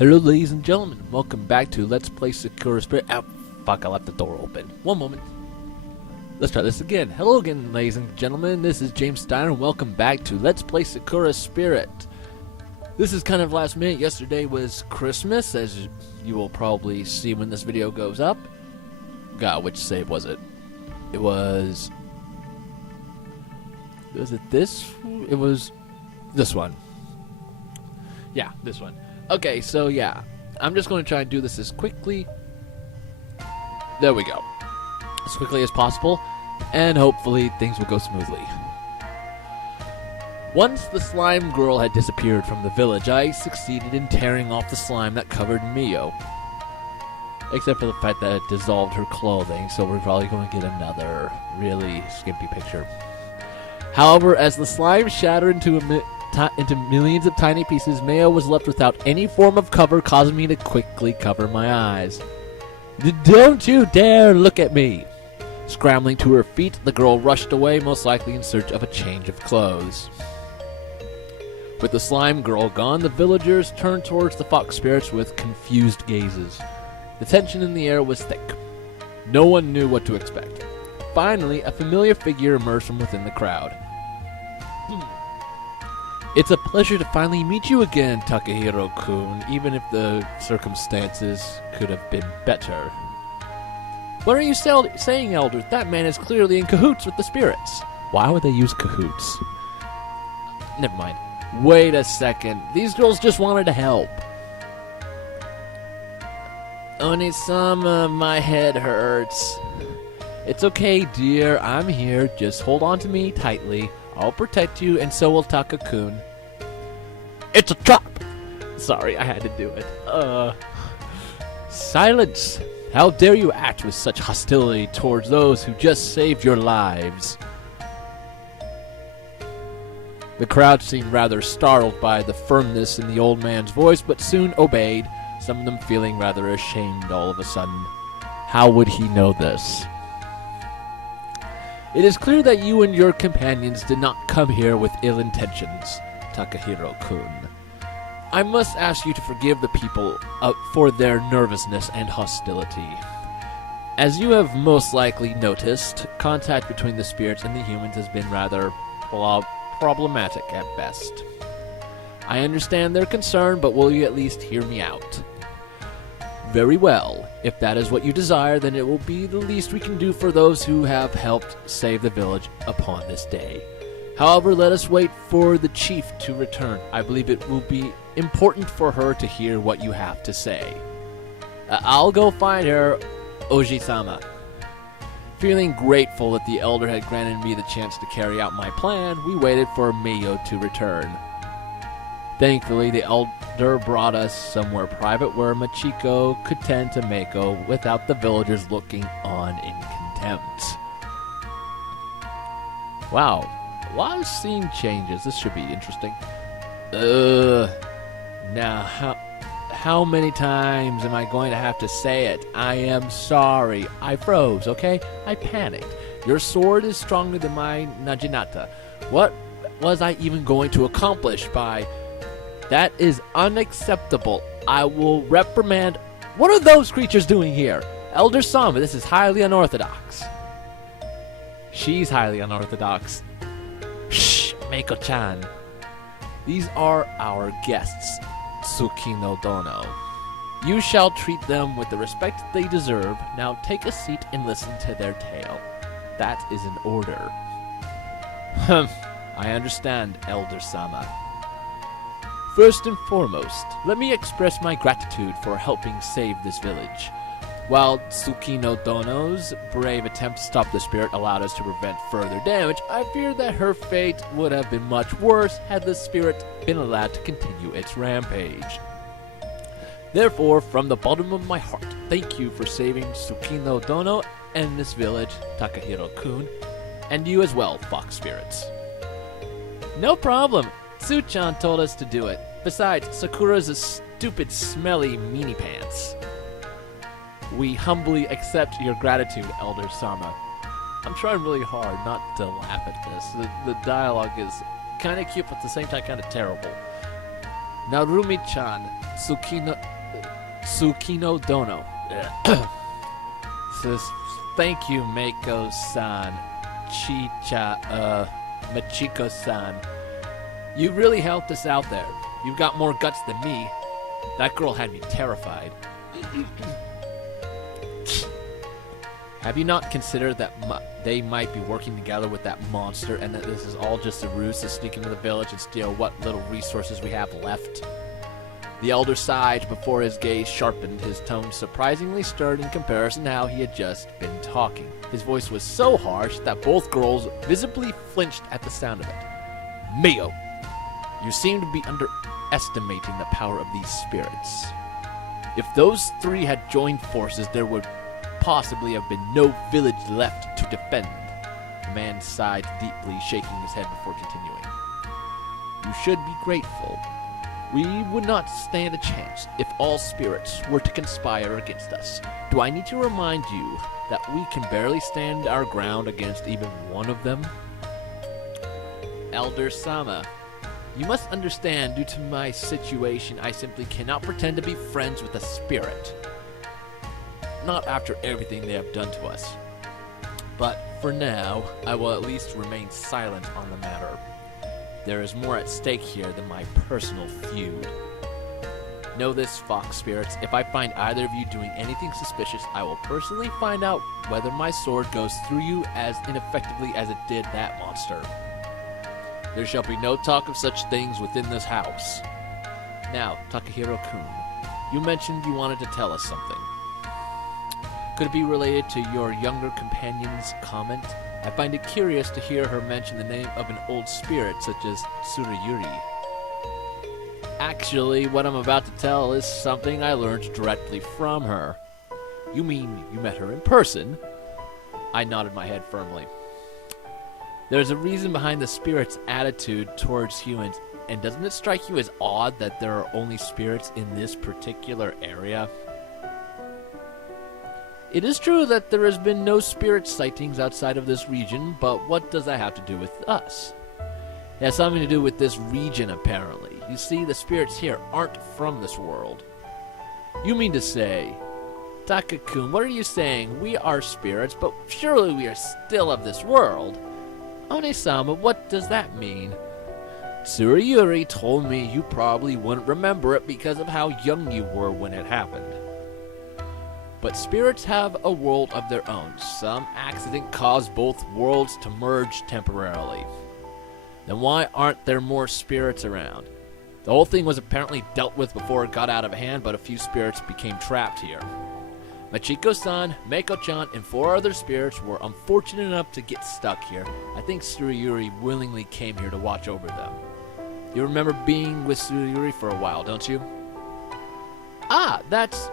Hello ladies and gentlemen, welcome back to Let's Play Sakura Spirit. Ah, fuck, I left the door open. One moment. Let's try this again. Hello again ladies and gentlemen, this is James Steiner and welcome back to Let's Play Sakura Spirit. This is kind of last minute. Yesterday was Christmas, as you will probably see when this video goes up. God, which save was it? It was it this? It was this one. Yeah, this one. Okay, so yeah, I'm just going to try and do this as quickly. There we go. As quickly as possible, and hopefully things will go smoothly. Once the slime girl had disappeared from the village, I succeeded in tearing off the slime that covered Mio. Except for the fact that it dissolved her clothing, so we're probably going to get another really skimpy picture. However, as the slime shattered into millions of tiny pieces, Mayo was left without any form of cover, causing me to quickly cover my eyes. Don't you dare look at me! Scrambling to her feet, the girl rushed away, most likely in search of a change of clothes. With the slime girl gone, the villagers turned towards the fox spirits with confused gazes. The tension in the air was thick. No one knew what to expect. Finally, a familiar figure emerged from within the crowd. It's a pleasure to finally meet you again, Takahiro-kun, even if the circumstances could have been better. What are you saying, Elder? That man is clearly in cahoots with the spirits. Why would they use cahoots? Never mind. Wait a second. These girls just wanted to help. Onisama, my head hurts. It's okay, dear. I'm here. Just hold on to me tightly. I'll protect you, and so will Taka-kun. It's a trap! Sorry, I had to do it. Silence! How dare you act with such hostility towards those who just saved your lives? The crowd seemed rather startled by the firmness in the old man's voice, but soon obeyed, some of them feeling rather ashamed all of a sudden. How would he know this? It is clear that you and your companions did not come here with ill intentions, Takahiro-kun. I must ask you to forgive the people for their nervousness and hostility. As you have most likely noticed, contact between the spirits and the humans has been rather problematic at best. I understand their concern, but will you at least hear me out? Very well. If that is what you desire, then it will be the least we can do for those who have helped save the village upon this day. However, let us wait for the chief to return. I believe it will be important for her to hear what you have to say. I'll go find her, Oji-sama. Feeling grateful that the elder had granted me the chance to carry out my plan, we waited for Meiyo to return. Thankfully, the elder brought us somewhere private where Machiko could tend to Mako without the villagers looking on in contempt. Wow, a lot of scene changes. This should be interesting. Now, how many times am I going to have to say it? I am sorry. I froze, okay? I panicked. Your sword is stronger than my Naginata. What was I even going to accomplish by... That is unacceptable. I will reprimand... What are those creatures doing here? Elder Sama, this is highly unorthodox. She's highly unorthodox. Shh, Mako-chan. These are our guests, Tsukino Dono. You shall treat them with the respect they deserve. Now take a seat and listen to their tale. That is an order. I understand, Elder Sama. First and foremost, let me express my gratitude for helping save this village. While Tsukino Dono's brave attempt to stop the spirit allowed us to prevent further damage, I fear that her fate would have been much worse had the spirit been allowed to continue its rampage. Therefore, from the bottom of my heart, thank you for saving Tsukino Dono and this village, Takahiro-kun, and you as well, fox spirits. No problem. Tsu-chan told us to do it. Besides, Sakura's a stupid, smelly meanie pants. We humbly accept your gratitude, Elder Sama. I'm trying really hard not to laugh at this. The dialogue is kind of cute, but at the same time kind of terrible. Narumi-chan, Tsukino Dono. Says, thank you, Mako-san. Machiko-san. You really helped us out there. You've got more guts than me. That girl had me terrified. Have you not considered that they might be working together with that monster and that this is all just a ruse to sneak into the village and steal what little resources we have left? The elder sighed before his gaze sharpened, his tone surprisingly stirred in comparison to how he had just been talking. His voice was so harsh that both girls visibly flinched at the sound of it. Mio, you seem to be underestimating the power of these spirits. If those three had joined forces, there would possibly have been no village left to defend. The man sighed deeply, shaking his head before continuing. You should be grateful. We would not stand a chance if all spirits were to conspire against us. Do I need to remind you that we can barely stand our ground against even one of them? Elder Sama, you must understand, due to my situation, I simply cannot pretend to be friends with a spirit. Not after everything they have done to us. But for now, I will at least remain silent on the matter. There is more at stake here than my personal feud. Know this, fox spirits, if I find either of you doing anything suspicious, I will personally find out whether my sword goes through you as ineffectively as it did that monster. There shall be no talk of such things within this house. Now, Takahiro-kun, you mentioned you wanted to tell us something. Could it be related to your younger companion's comment? I find it curious to hear her mention the name of an old spirit such as Tsurayuri. Actually, what I'm about to tell is something I learned directly from her. You mean you met her in person? I nodded my head firmly. There's a reason behind the spirit's attitude towards humans, and doesn't it strike you as odd that there are only spirits in this particular area? It is true that there has been no spirit sightings outside of this region, but what does that have to do with us? It has something to do with this region, apparently. You see, the spirits here aren't from this world. You mean to say... Taka-kun, what are you saying? We are spirits, but surely we are still of this world. One-sama, what does that mean? Tsurayuri told me you probably wouldn't remember it because of how young you were when it happened. But spirits have a world of their own. Some accident caused both worlds to merge temporarily. Then why aren't there more spirits around? The whole thing was apparently dealt with before it got out of hand, but a few spirits became trapped here. Machiko-san, Mako-chan, and 4 other spirits were unfortunate enough to get stuck here. I think Tsurayuri willingly came here to watch over them. You remember being with Tsurayuri for a while, don't you? Ah, that's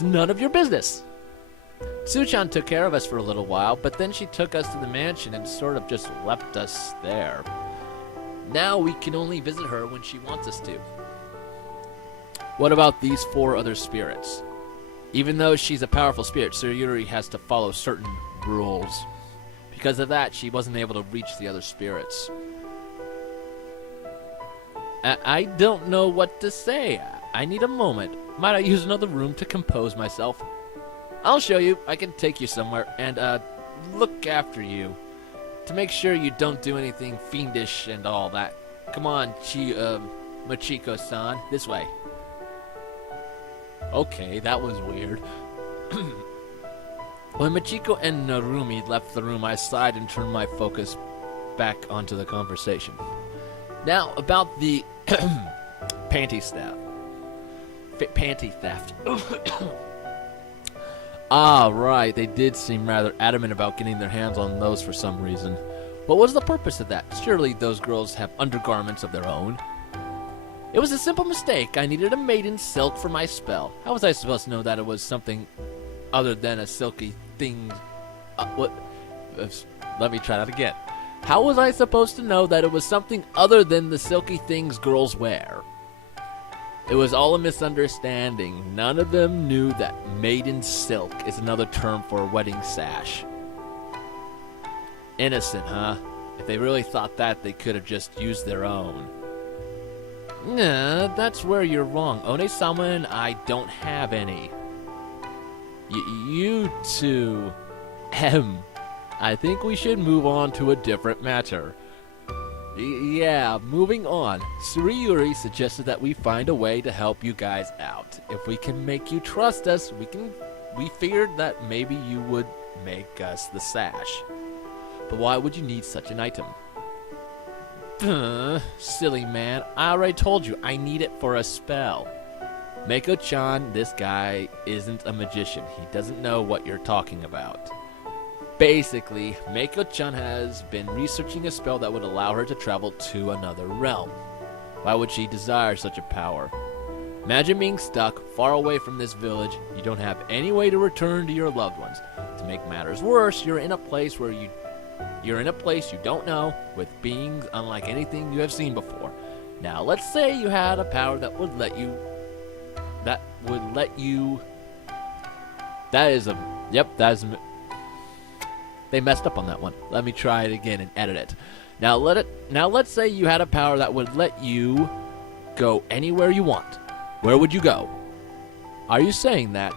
none of your business. Tsu-chan took care of us for a little while, but then she took us to the mansion and sort of just left us there. Now we can only visit her when she wants us to. What about these 4 other spirits? Even though she's a powerful spirit, Tsurayuri has to follow certain rules. Because of that, she wasn't able to reach the other spirits. I don't know what to say. I need a moment. Might I use another room to compose myself? I'll show you. I can take you somewhere and, look after you. To make sure you don't do anything fiendish and all that. Come on, Machiko-san. This way. Okay, that was weird. When Machiko and Narumi left the room, I sighed and turned my focus back onto the conversation. Now, about the panty theft. Ah, right, they did seem rather adamant about getting their hands on those for some reason. What was the purpose of that? Surely those girls have undergarments of their own. It was a simple mistake. I needed a maiden silk for my spell. How was I supposed to know that it was something other than a silky thing? Let me try that again. How was I supposed to know that it was something other than the silky things girls wear? It was all a misunderstanding. None of them knew that maiden silk is another term for a wedding sash. Innocent, huh? If they really thought that, they could have just used their own. Nah, that's where you're wrong. One-sama and I don't have any. You two... I think we should move on to a different matter. Yeah, moving on. Suriyuri suggested that we find a way to help you guys out. If we can make you trust us, we figured that maybe you would make us the sash. But why would you need such an item? Silly man, I already told you, I need it for a spell. Mako-chan, this guy isn't a magician. He doesn't know what you're talking about. Basically, Mako-chan has been researching a spell that would allow her to travel to another realm. Why would she desire such a power? Imagine being stuck far away from this village. You don't have any way to return to your loved ones. To make matters worse, you're in a place you don't know, with beings unlike anything you have seen before. Now, let's say you had a power that would let you... They messed up on that one. Let me try it again and edit it. Now let's say you had a power that would let you go anywhere you want. Where would you go? Are you saying that?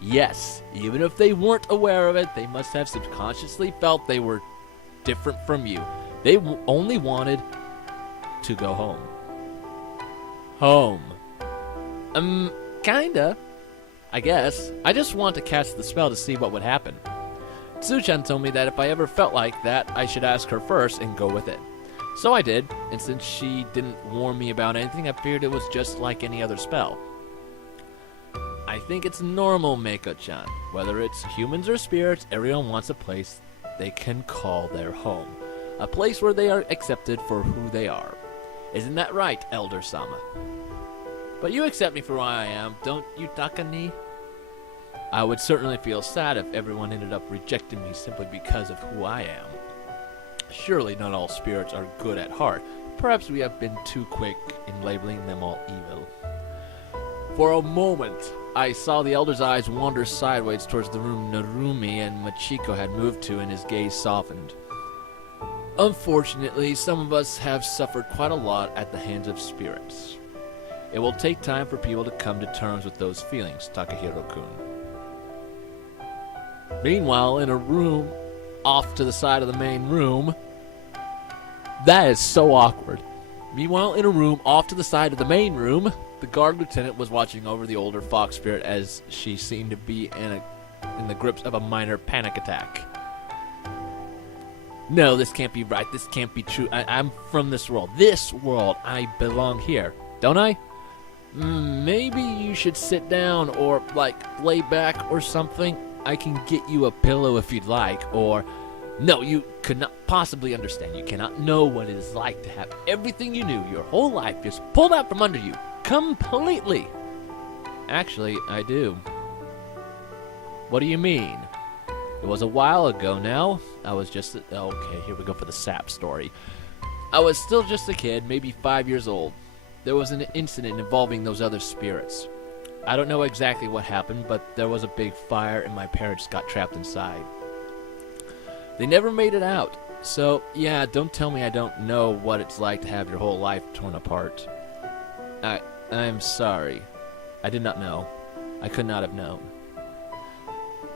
Yes. Even if they weren't aware of it, they must have subconsciously felt they were different from you. They only wanted to go home. Home. Kinda. I guess. I just want to cast the spell to see what would happen. Tsuchan told me that if I ever felt like that, I should ask her first and go with it. So I did, and since she didn't warn me about anything, I figured it was just like any other spell. I think it's normal, Mako-chan. Whether it's humans or spirits, everyone wants a place they can call their home. A place where they are accepted for who they are. Isn't that right, Elder-sama? But you accept me for who I am, don't you, Takani? I would certainly feel sad if everyone ended up rejecting me simply because of who I am. Surely not all spirits are good at heart. Perhaps we have been too quick in labeling them all evil. For a moment, I saw the elder's eyes wander sideways towards the room Narumi and Machiko had moved to, and his gaze softened. Unfortunately, some of us have suffered quite a lot at the hands of spirits. It will take time for people to come to terms with those feelings, Takahiro-kun. Meanwhile, in a room off to the side of the main room... That is so awkward. Meanwhile, in a room off to the side of the main room, the guard lieutenant was watching over the older fox spirit as she seemed to be in the grips of a minor panic attack. No, this can't be right. This can't be true. I'm from this world. This world. I belong here. Don't I? Maybe you should sit down or, lay back or something. I can get you a pillow if you'd like, or... No, you could not possibly understand. You cannot know what it is like to have everything you knew your whole life just pulled out from under you. Completely. Actually, I do. What do you mean? It was a while ago now. I was just... Okay, here we go for the sap story. I was still just a kid, maybe 5 years old. There was an incident involving those other spirits. I don't know exactly what happened, but there was a big fire and my parents got trapped inside. They never made it out. So, yeah, don't tell me I don't know what it's like to have your whole life torn apart. I'm sorry. I did not know. I could not have known.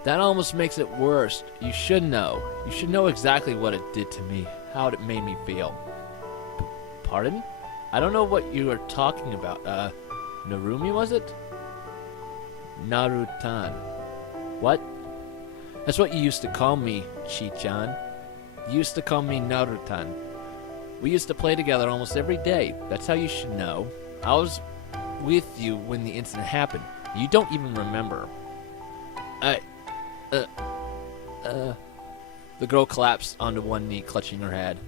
That almost makes it worse. You should know. You should know exactly what it did to me, how it made me feel. Pardon? I don't know what you are talking about. Narumi, was it? Narutan. What? That's what you used to call me, Chi-chan. You used to call me Narutan. We used to play together almost every day. That's how you should know. I was with you when the incident happened. You don't even remember. The girl collapsed onto one knee, clutching her head.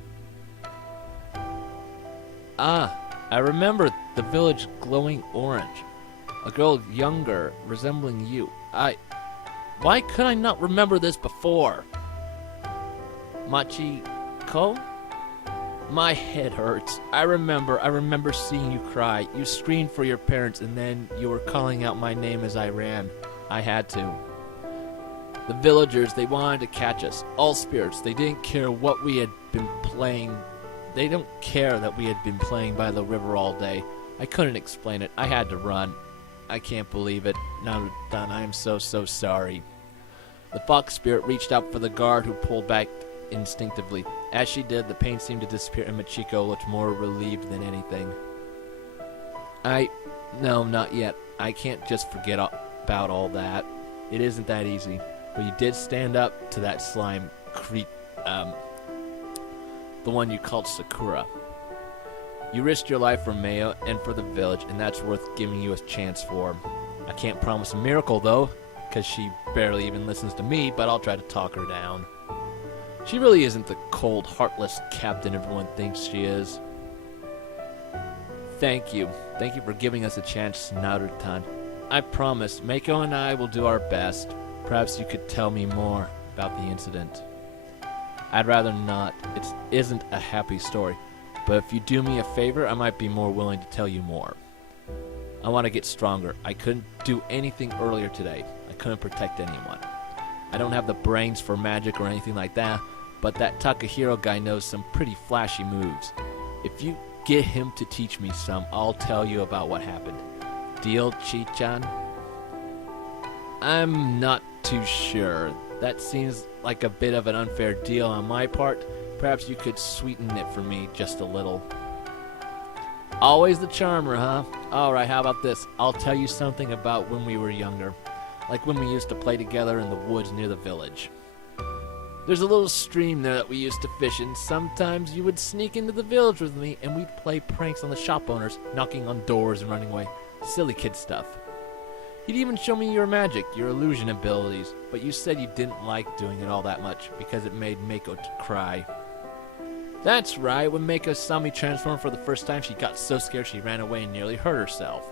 I remember the village glowing orange. A girl younger, resembling you. Why could I not remember this before? Machiko? My head hurts. I remember seeing you cry. You screamed for your parents, and then you were calling out my name as I ran. I had to. The villagers, they wanted to catch us. All spirits, they didn't care what we had been playing. They don't care that we had been playing by the river all day. I couldn't explain it. I had to run. I can't believe it. Now done. I am so sorry. The fox spirit reached out for the guard, who pulled back instinctively. As she did, the pain seemed to disappear, and Machiko looked more relieved than anything. No, not yet. I can't just forget about all that. It isn't that easy. But you did stand up to that slime creep, the one you called Sakura. You risked your life for Mayo and for the village, and that's worth giving you a chance for. I can't promise a miracle, though, because she barely even listens to me, but I'll try to talk her down. She really isn't the cold, heartless captain everyone thinks she is. Thank you. Thank you for giving us a chance, Naruto-tan. I promise, Mako and I will do our best. Perhaps you could tell me more about the incident. I'd rather not. It isn't a happy story. But if you do me a favor, I might be more willing to tell you more. I want to get stronger. I couldn't do anything earlier today. I couldn't protect anyone. I don't have the brains for magic or anything like that, but that Takahiro guy knows some pretty flashy moves. If you get him to teach me some, I'll tell you about what happened. Deal, Chi-chan? I'm not too sure. That seems like a bit of an unfair deal on my part. Perhaps you could sweeten it for me just a little. Always the charmer, huh? Alright, how about this? I'll tell you something about when we were younger. Like when we used to play together in the woods near the village. There's a little stream there that we used to fish in. Sometimes you would sneak into the village with me and we'd play pranks on the shop owners, knocking on doors and running away. Silly kid stuff. You'd even show me your magic, your illusion abilities, but you said you didn't like doing it all that much because it made Mako cry. That's right, when Mako saw me transform for the first time, she got so scared she ran away and nearly hurt herself.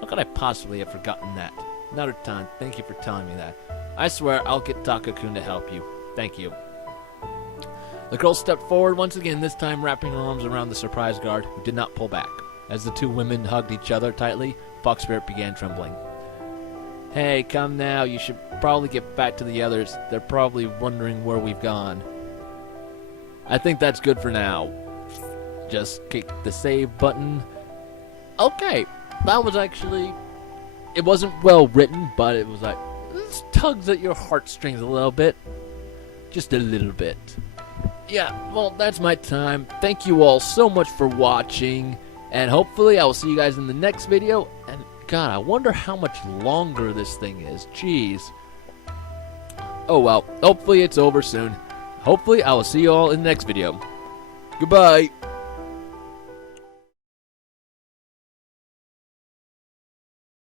How could I possibly have forgotten that? Naruto-tan, thank you for telling me that. I swear I'll get Taka-kun to help you. Thank you. The girl stepped forward once again, this time wrapping her arms around the surprise guard, who did not pull back. As the two women hugged each other tightly, Fox Spirit began trembling. Hey, come now, you should probably get back to the others. They're probably wondering where we've gone. I think that's good for now. Just click the save button. Okay, that was actually... It wasn't well written, but it was like... This tugs at your heartstrings a little bit. Just a little bit. Yeah, well, that's my time. Thank you all so much for watching. And hopefully I will see you guys in the next video. And God, I wonder how much longer this thing is. Jeez. Oh well, hopefully it's over soon. Hopefully I will see you all in the next video. Goodbye.